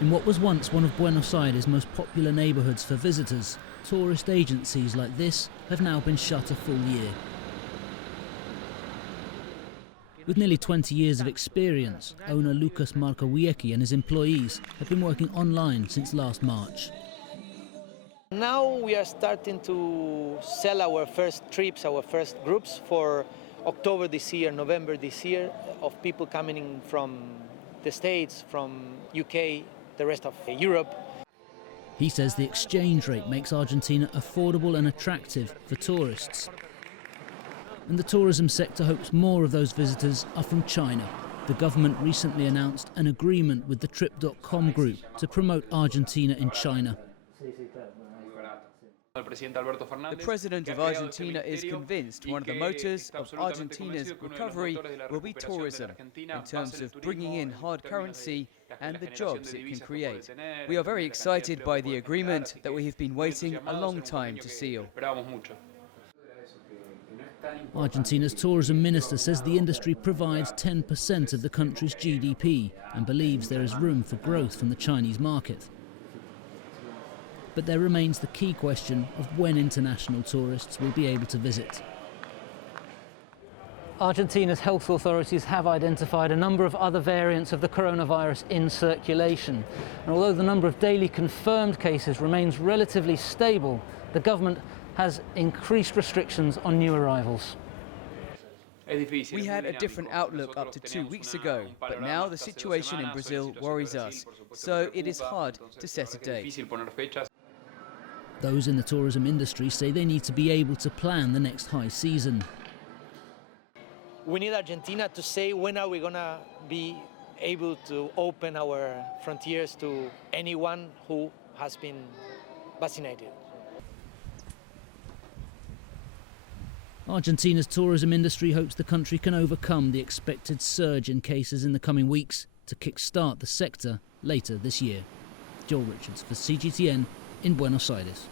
In what was once one of Buenos Aires' most popular neighbourhoods for visitors, tourist agencies like this have now been shut a full year. With nearly 20 years of experience, owner Lucas Markowiecki and his employees have been working online since last March. Now we are starting to sell our first trips, our first groups for October this year, November this year, of people coming in from the States, from UK, the rest of Europe. He says the exchange rate makes Argentina affordable and attractive for tourists. And the tourism sector hopes more of those visitors are from China. The government recently announced an agreement with the Trip.com group to promote Argentina in China. The President of Argentina is convinced one of the motors of Argentina's recovery will be tourism, in terms of bringing in hard currency and the jobs it can create. We are very excited by the agreement that we have been waiting a long time to seal. Argentina's tourism minister says the industry provides 10% of the country's GDP and believes there is room for growth from the Chinese market. But there remains the key question of when international tourists will be able to visit. Argentina's health authorities have identified a number of other variants of the coronavirus in circulation. And although the number of daily confirmed cases remains relatively stable, the government has increased restrictions on new arrivals. We had a different outlook up to 2 weeks ago, but now the situation in Brazil worries us, so it is hard to set a date. Those in the tourism industry say they need to be able to plan the next high season. We need Argentina to say when are we going to be able to open our frontiers to anyone who has been vaccinated. Argentina's tourism industry hopes the country can overcome the expected surge in cases in the coming weeks to kick-start the sector later this year. Joel Richards for CGTN in Buenos Aires.